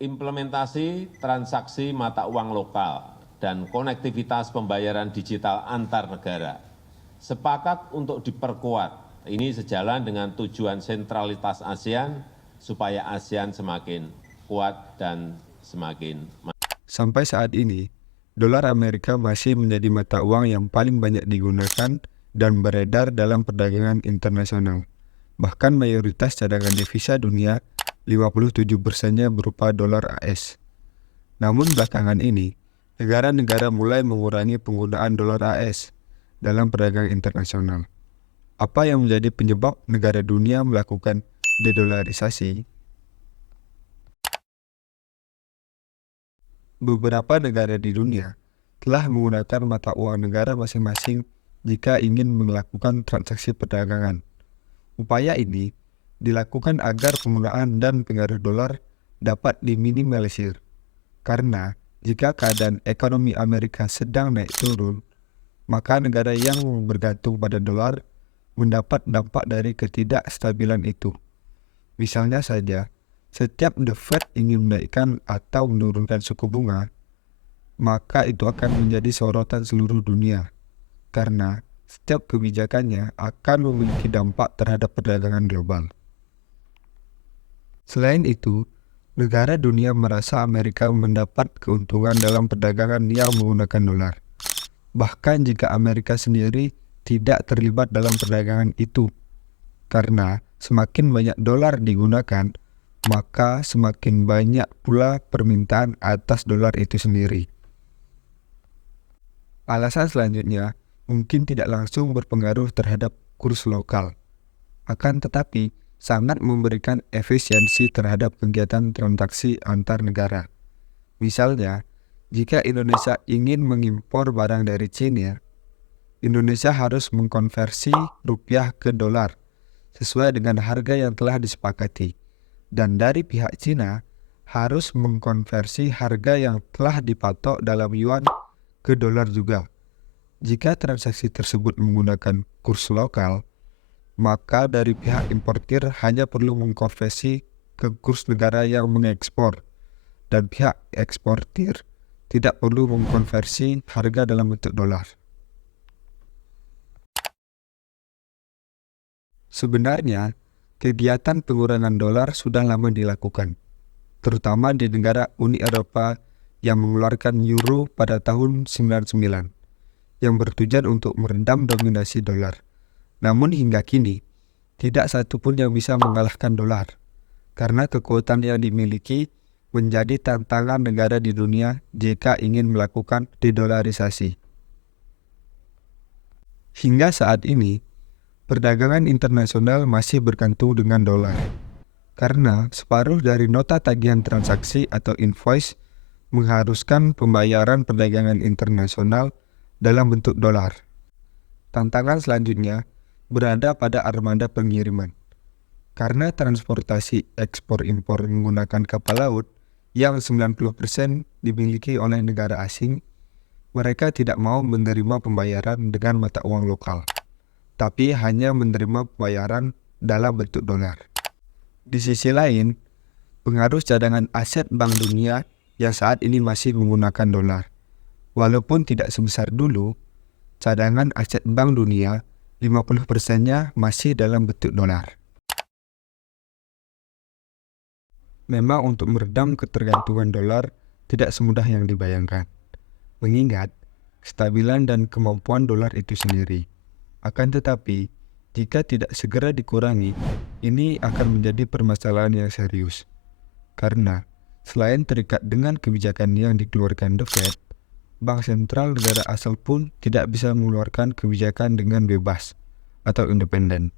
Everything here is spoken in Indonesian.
implementasi transaksi mata uang lokal dan konektivitas pembayaran digital antar negara sepakat untuk diperkuat. Ini sejalan dengan tujuan sentralitas ASEAN supaya ASEAN semakin kuat dan semakin Sampai saat ini, dolar Amerika masih menjadi mata uang yang paling banyak digunakan dan beredar dalam perdagangan internasional. Bahkan mayoritas cadangan devisa dunia, 57%-nya berupa dolar AS. Namun belakangan ini, negara-negara mulai mengurangi penggunaan dolar AS dalam perdagangan internasional. Apa yang menjadi penyebab negara dunia melakukan dedolarisasi? Beberapa negara di dunia telah menggunakan mata uang negara masing-masing jika ingin melakukan transaksi perdagangan. Upaya ini dilakukan agar penggunaan dan pengaruh dolar dapat diminimalisir. Karena jika keadaan ekonomi Amerika sedang naik turun, maka negara yang bergantung pada dolar mendapat dampak dari ketidakstabilan itu. Misalnya saja, setiap The Fed ingin menaikkan atau menurunkan suku bunga, maka itu akan menjadi sorotan seluruh dunia, karena setiap kebijakannya akan memiliki dampak terhadap perdagangan global. Selain itu, negara dunia merasa Amerika mendapat keuntungan dalam perdagangan yang menggunakan dolar. Bahkan jika Amerika sendiri tidak terlibat dalam perdagangan itu, karena semakin banyak dolar digunakan, maka semakin banyak pula permintaan atas dolar itu sendiri. Alasan selanjutnya mungkin tidak langsung berpengaruh terhadap kurs lokal, akan tetapi sangat memberikan efisiensi terhadap kegiatan transaksi antar negara. Misalnya, jika Indonesia ingin mengimpor barang dari China, Indonesia harus mengkonversi rupiah ke dolar sesuai dengan harga yang telah disepakati, dan dari pihak China harus mengkonversi harga yang telah dipatok dalam yuan ke dolar juga. Jika transaksi tersebut menggunakan kurs lokal, maka dari pihak importir hanya perlu mengkonversi ke kurs negara yang mengekspor, dan pihak eksportir tidak perlu mengkonversi harga dalam bentuk dolar. Sebenarnya, kegiatan pengurangan dolar sudah lama dilakukan, terutama di negara Uni Eropa yang mengeluarkan euro pada tahun 1999, yang bertujuan untuk meredam dominasi dolar. Namun hingga kini, tidak satu pun yang bisa mengalahkan dolar, karena kekuatan yang dimiliki menjadi tantangan negara di dunia jika ingin melakukan dedolarisasi. Hingga saat ini, perdagangan internasional masih bergantung dengan dolar, karena separuh dari nota tagihan transaksi atau invoice mengharuskan pembayaran perdagangan internasional dalam bentuk dolar. Tantangan selanjutnya berada pada armada pengiriman. Karena transportasi ekspor-impor menggunakan kapal laut yang 90% dimiliki oleh negara asing, mereka tidak mau menerima pembayaran dengan mata uang lokal, tapi hanya menerima pembayaran dalam bentuk dolar. Di sisi lain, pengaruh cadangan aset Bank Dunia yang saat ini masih menggunakan dolar. Walaupun tidak sebesar dulu, cadangan aset Bank Dunia 50%-nya masih dalam bentuk dolar. Memang untuk meredam ketergantungan dolar tidak semudah yang dibayangkan, mengingat kestabilan dan kemampuan dolar itu sendiri. Akan tetapi, jika tidak segera dikurangi, ini akan menjadi permasalahan yang serius. Karena selain terikat dengan kebijakan yang dikeluarkan The Fed, Bank sentral negara asal pun tidak bisa mengeluarkan kebijakan dengan bebas atau independen.